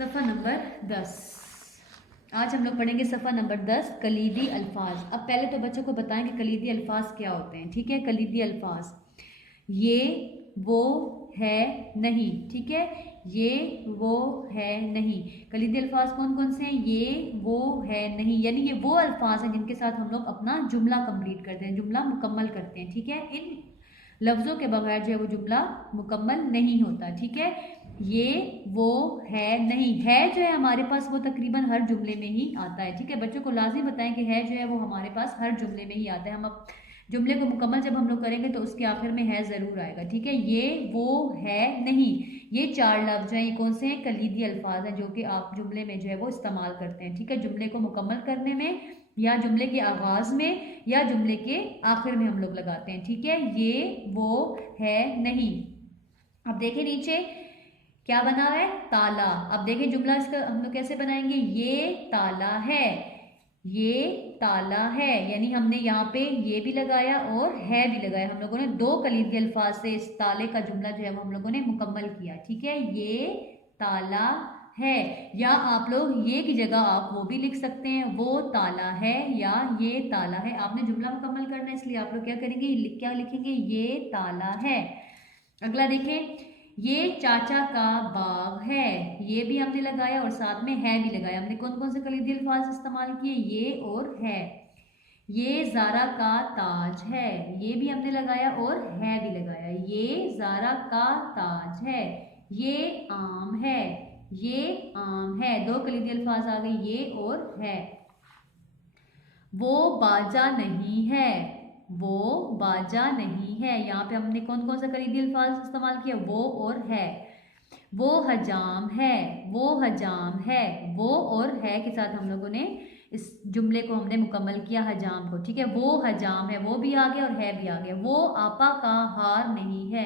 सफ़ा नंबर 10। आज हम लोग पढ़ेंगे सफ़ा नंबर 10 कलीदी अल्फाज। अब पहले तो बच्चों को बताएं कि कलीदी अल्फाज क्या होते हैं। ठीक है, कलीदी अल्फाज ये वो है नहीं। ठीक है, ये वो है नहीं। कलीदी अल्फाज कौन कौन से हैं? ये वो है नहीं, यानी ये वो अल्फाज हैं जिनके साथ हम लोग अपना जुमला कंप्लीट करते हैं, जुमला मुकम्मल करते हैं। ठीक है, इन लफ्ज़ों के बगैर जो है वो जुमला मुकम्मल नहीं होता। ठीक है, ये वो है नहीं, है जो है हमारे पास वो तकरीबन हर जुमले में ही आता है। ठीक है, बच्चों को लाजिम बताएं कि है जो है वो हमारे पास हर जुमले में ही आता है। हम अब जुमले को मुकम्मल जब हम लोग करेंगे तो उसके आखिर में है ज़रूर आएगा। ठीक है, ये वो है नहीं, ये चार लफ्ज़ हैं। ये कौन से हैं? कलीदी अल्फाज हैं जो कि आप जुमले में जो है वो इस्तेमाल करते हैं। ठीक है, जुमले को मुकम्मल करने में या जुमले के आगाज़ में या जुमले के आखिर में हम लोग लगाते हैं। ठीक है, ये वो है नहीं। अब देखिए नीचे क्या बना है? ताला। अब देखें जुमला इसका हम लोग कैसे बनाएंगे? ये ताला है, ये ताला है, यानी हमने यहाँ पे ये भी लगाया और है भी लगाया। हम लोगों ने दो कलीदी अल्फाज से इस ताले का जुमला जो है वो हम लोगों ने मुकम्मल किया। ठीक है, ये ताला है, या आप लोग ये की जगह आप वो भी लिख सकते हैं, वो ताला है या ये ताला है। आपने जुमला मुकम्मल करना है इसलिए आप लोग क्या करेंगे? क्या लिखेंगे? ये ताला है। अगला देखें, ये चाचा का बाग है, ये भी हमने लगाया और साथ में है भी लगाया। हमने कौन कौन से कलीदी अल्फाज इस्तेमाल किए? ये और है। ये ज़ारा का ताज है, ये भी हमने लगाया और है भी लगाया। ये ज़ारा का ताज है। ये आम है, ये आम है। दो कलीदी अल्फाज आ गए, ये और है। वो बाजा नहीं है, वो बाजा नहीं है। यहाँ पे हमने कौन कौन सा कलीदी अल्फाज इस्तेमाल किया? वो और है। वो हजाम है, वो हजाम है। वो और है के साथ हम लोगों ने इस जुमले को हमने मुकम्मल किया, हजाम को। ठीक है, वो हजाम है, वो भी आ गया और है भी आ गया। वो आपा का हार नहीं है,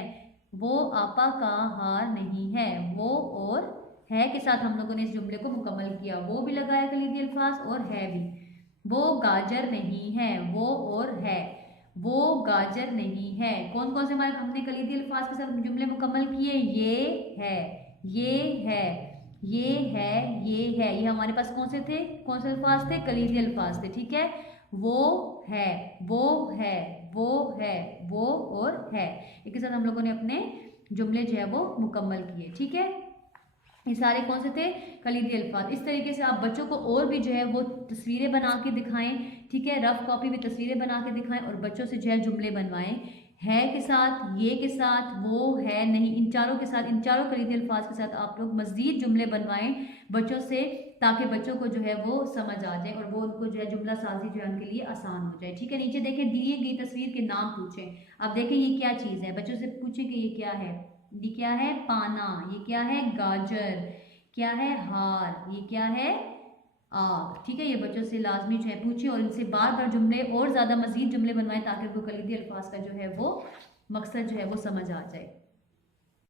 वो आपा का हार नहीं है। वो और है के साथ हम लोगों ने इस जुमले को मुकम्मल किया, वो भी लगाया कलीदी अल्फाज और है भी। वो गाजर नहीं है, वो और है। वो गाजर नहीं है। कौन कौन से हमारे हमने कलीदी अल्फाज के साथ जुमले मुकम्मल किए? ये है, ये है, ये है, ये है। ये हमारे पास कौन से थे? कौन से अल्फाज थे? कलीदी अल्फाज थे। ठीक है, वो है, वो है, वो है, वो और है। इसके साथ हम लोगों ने अपने जुमले जो है वो मुकम्मल किए। ठीक है, ये सारे कौन से थे? कलीदी अल्फाज। इस तरीके से आप बच्चों को और भी जो है वो तस्वीरें बना के दिखाएं। ठीक है, रफ कॉपी में तस्वीरें बना के दिखाएं और बच्चों से जो है जुमले बनवाएं, है के साथ, ये के साथ, वो है नहीं, इन चारों के साथ, इन चारों कलीदी अल्फाज के साथ आप लोग मज़ीद जुमले बनवाएं बच्चों से, ताकि बच्चों को जो है वो समझ आ जाए और वो उनको जो है जुमला साजी जो है उनके लिए आसान हो जाए। ठीक है, नीचे देखें दी गई तस्वीर के नाम पूछें। अब देखें ये क्या चीज़ है, बच्चों से पूछें कि ये क्या है। ये क्या है? पाना। ये क्या है? गाजर। क्या है? हार। ये क्या है? आग। ठीक है, ये बच्चों से लाजमी जो है पूछें और इनसे बार बार जुमले और ज़्यादा मजीद जुमले बनवाएं ताकि उनको कलीदी अल्फाज का जो है वो मकसद जो है वो समझ आ जाए।